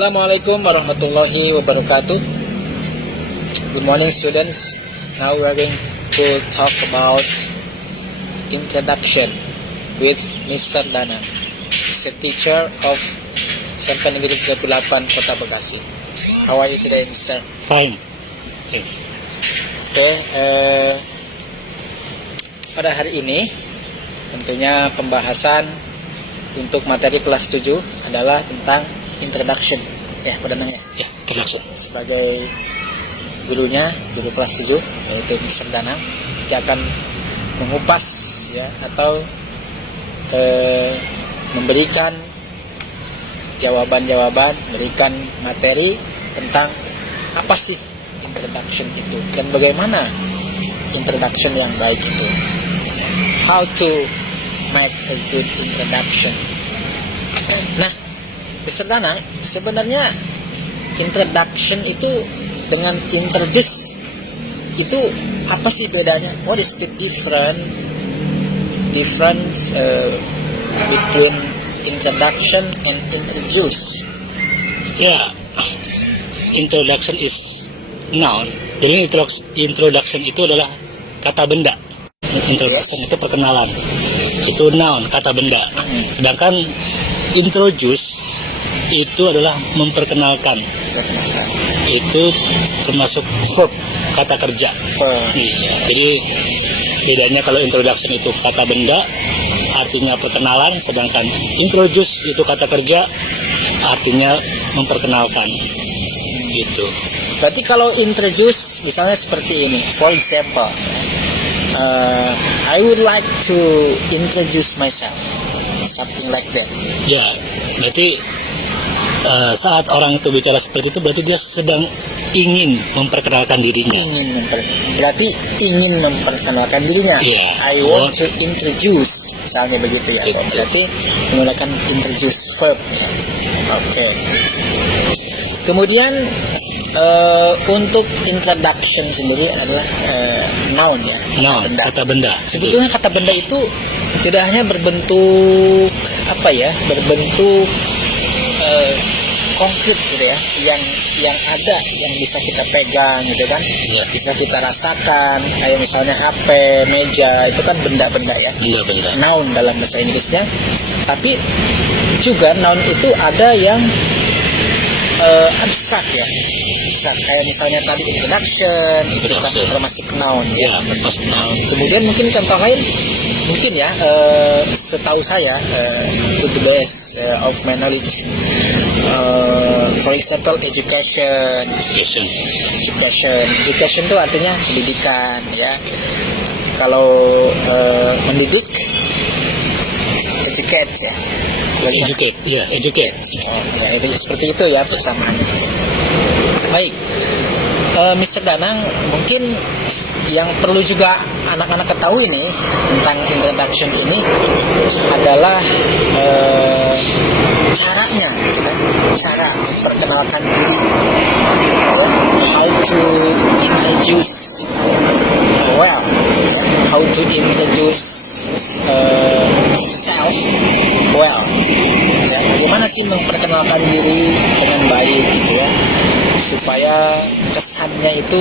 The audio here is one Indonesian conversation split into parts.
Assalamualaikum warahmatullahi wabarakatuh. Good morning, students. Now we are going to talk about introduction with Mr. Danang. He's a teacher of SMP Negeri 38 Kota Bekasi. How are you today, Mr.? Fine. Yes. Okay, pada hari ini tentunya pembahasan untuk materi kelas 7 adalah tentang introduction. Ya, Pak Danang ya? Ya, introduction. Sebagai gurunya, guru kelas 7 yaitu Mr. Danang, dia akan mengupas ya atau memberikan jawaban-jawaban, memberikan materi tentang apa sih introduction itu dan bagaimana introduction yang baik itu. How to make a good introduction. Nah, Mr. Danang, sebenarnya introduction itu dengan introduce itu apa sih bedanya? What is the difference between introduction and introduce? Ya, introduction is noun. Jadi introduction itu adalah kata benda. Introduction itu perkenalan. Itu noun, kata benda. Sedangkan introduce itu adalah memperkenalkan. Itu termasuk verb, kata kerja. Iya. Jadi bedanya kalau introduction itu kata benda, artinya perkenalan, sedangkan introduce itu kata kerja, artinya memperkenalkan. Gitu. Berarti kalau introduce misalnya seperti ini, for example, I would like to introduce myself, something like that. Ya, berarti saat orang itu bicara seperti itu berarti dia sedang ingin memperkenalkan dirinya. Berarti ingin memperkenalkan dirinya. Yeah. I want to introduce, misalnya begitu ya. Berarti menggunakan introduce verb. Ya. Oke. Kemudian untuk introduction sendiri adalah noun ya. Noun, kata benda. Sebetulnya kata benda itu tidak hanya berbentuk apa ya, berbentuk konkret gitu ya, yang ada, yang bisa kita pegang gitu kan, ya. Bisa kita rasakan, kayak misalnya HP, meja, itu kan benda-benda ya, Benda-benda. noun dalam bahasa Inggrisnya. Tapi juga noun itu ada yang abstrak ya, abstrak, kayak misalnya tadi introduction, itu kan termasuk noun ya, termasuk noun. Kemudian mungkin contoh lain, mungkin ya, setahu saya, to the best of my knowledge, for example education itu artinya pendidikan ya. Kalau mendidik, educate ya. Educate. Ya, itu seperti itu ya persamaannya. Baik, Mr. Danang, mungkin yang perlu juga anak-anak ketahui nih tentang introduction ini adalah caranya, gitu kan? Cara perkenalkan diri, ya? How to introduce well, ya? How to introduce self well, ya? Bagaimana sih memperkenalkan diri dengan baik, gitu ya? Supaya kesannya itu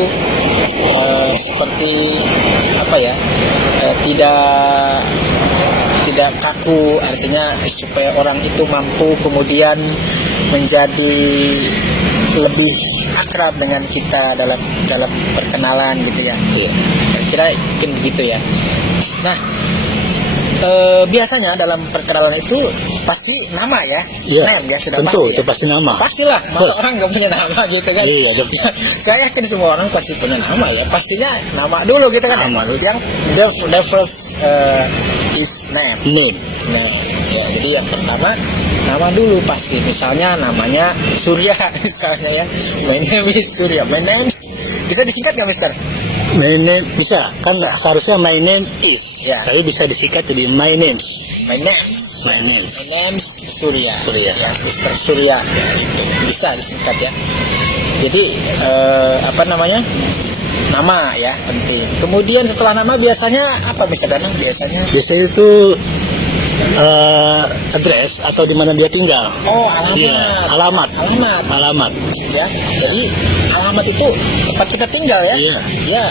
seperti apa ya, tidak kaku, artinya supaya orang itu mampu kemudian menjadi lebih akrab dengan kita dalam perkenalan gitu ya. Kira-kira mungkin begitu ya. Nah, biasanya dalam perkenalan itu pasti nama ya, name ya, sudah tentu, pasti. Itu pasti nama. Pastilah, masa orang nggak punya nama gitu kan? Iya, ya, saya yakin semua orang pasti punya nama ya. Pastinya nama dulu gitu kan? Nama dulu. Yang the first is name. Nah, ya, jadi yang pertama nama dulu pasti. Misalnya namanya Surya, misalnya ya. My name is Surya. My name's bisa disingkat nggak, Mister? My name bisa, kan seharusnya my name is, ya. Tapi bisa disingkat jadi my names. My name's Surya. Ya, Mister Surya. Ya, itu bisa disingkat ya. Jadi apa namanya? Nama ya penting. Kemudian setelah nama biasanya apa, Mister Danang? Biasanya itu address atau di mana dia tinggal. Oh, alamat. Iya, alamat. Alamat. Alamat. Ya, jadi alamat itu tempat kita tinggal ya. Iya. Ya,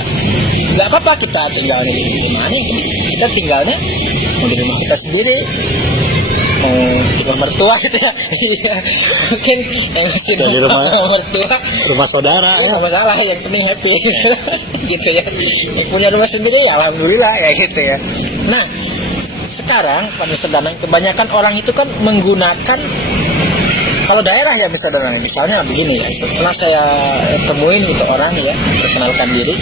nggak apa-apa kita tinggal di mana. Kita tinggalnya di rumah kita sendiri. Di rumah mertua gitu ya. Iya. Mungkin yang masih Di rumah mertua. Rumah saudara ya. Nggak masalah, yang penting happy. Gitu ya. Yang punya rumah sendiri ya alhamdulillah ya gitu ya. Nah, sekarang Pak Mr. Danang, kebanyakan orang itu kan menggunakan, kalau daerah ya Mr. Danang, misalnya begini ya, setelah saya temuin itu orang ya, perkenalkan diri,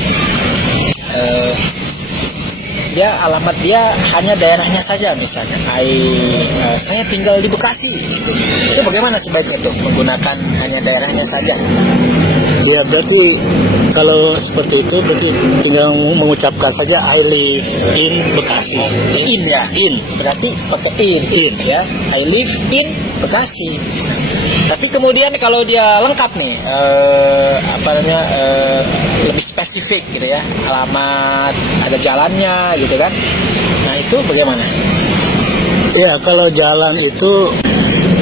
dia alamat dia hanya daerahnya saja, misalnya saya tinggal di Bekasi gitu. Itu bagaimana sebaiknya tuh menggunakan hanya daerahnya saja? Ya berarti kalau seperti itu berarti tinggal mengucapkan saja I live in Bekasi. In ya, In. berarti pakai in ya, I live in Bekasi. Tapi kemudian kalau dia lengkap nih, lebih spesifik gitu ya, alamat, ada jalannya gitu kan. Nah itu bagaimana? Ya kalau jalan itu,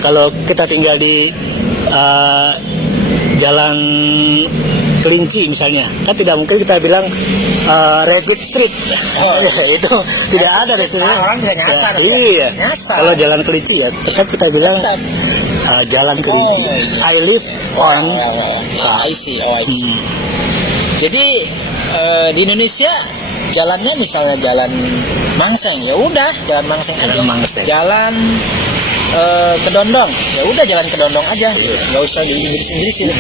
kalau kita tinggal di Jalan Kelinci misalnya, kan tidak mungkin kita bilang Rapid Street. Oh. Itu tidak ada di sini. Orang bisa nyasar. Ya, iya. Nyasar. Kalau Jalan Kelinci ya, tetap kita bilang Tetap. Jalan Kelinci. iya. I live on. I see. Jadi di Indonesia jalannya misalnya jalan Mangseng, ya udah jalan Mangseng aja. Jalan Mangseng. Jalan Kedondong, ya udah jalan Kedondong aja, nggak usah di Inggris-Inggrisin.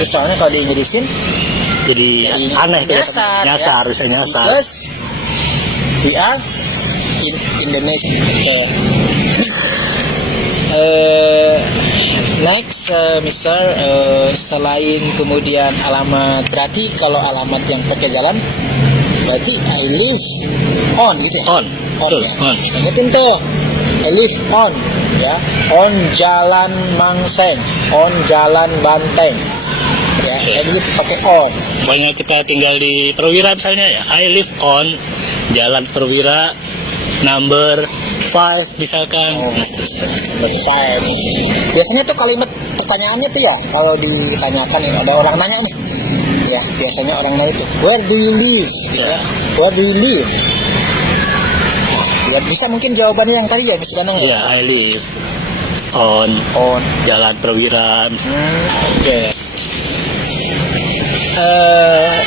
Terus soalnya kalau di Inggrisin Jadi aneh nyasar, nyasar, ya. bisa nyasar. Plus we are in Indonesia. Next, Mister, selain kemudian alamat, berarti kalau alamat yang pakai jalan, berarti I live on gitu ya? On, betul, ya? on. Ingetin tuh, I live on, ya, on Jalan Mangseng, on Jalan Banteng, ya, jadi pakai on. Pokoknya kita tinggal di Perwira misalnya ya, I live on Jalan Perwira number 5 misalkan. Number 5. Biasanya tuh kalimat pertanyaannya tuh ya, kalau ditanyakan ya, ada orang nanya nih, ya biasanya orang nanya itu, where do you live? Gitu ya. Where do you live? Ya bisa mungkin jawabannya yang tadi ya, misalnya Ya, I live on Jalan Perwira. Oke.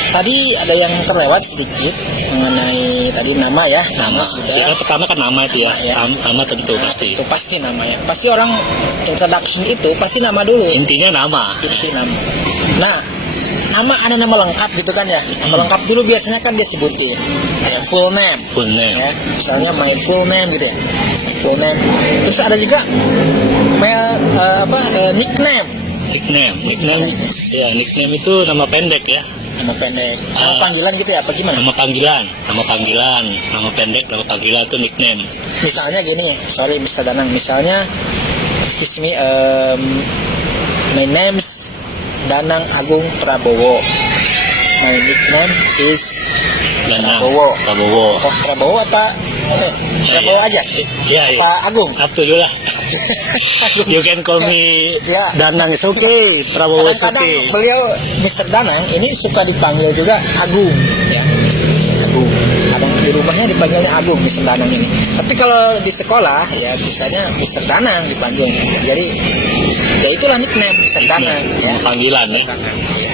Tadi ada yang terlewat sedikit mengenai tadi nama ya, nama sudah. Ya, pertama kan nama itu ya, Ya. nama tentu pasti. Itu pasti nama ya. Pasti orang introduction itu pasti nama dulu. Intinya nama. Inti nama. Nah, nama ada nama lengkap gitu kan ya. Nama lengkap dulu biasanya kan dia sebutin. Kayak full name. Full name. Ya, misalnya my full name gitu ya. Full name. Terus ada juga nickname. Nickname itu nama pendek ya. Nama pendek. Nama panggilan gitu ya, apa gimana? Nama panggilan, nama pendek, nama panggilan itu nickname. Misalnya gini, sorry Mr. Danang, misalnya excuse me, my name's Danang Agung Prabowo. My nickname is Danang Prabowo. Prabowo. Oh, Prabowo apa? Prabowo aja? Ya. Apa Agung? Up to you lah. You can call me Ya. Danang is okay, Prabowo is Kadang-kadang okay. beliau Mr. Danang ini suka dipanggil juga Agung, ya. Agung. Kadang di rumahnya dipanggilnya Agung Mr. Danang ini. Tapi kalau di sekolah ya biasanya Mr. Danang dipanggil. Jadi ya itulah nickname Mr. Danang, ya. Panggilan ya. Danang, ya.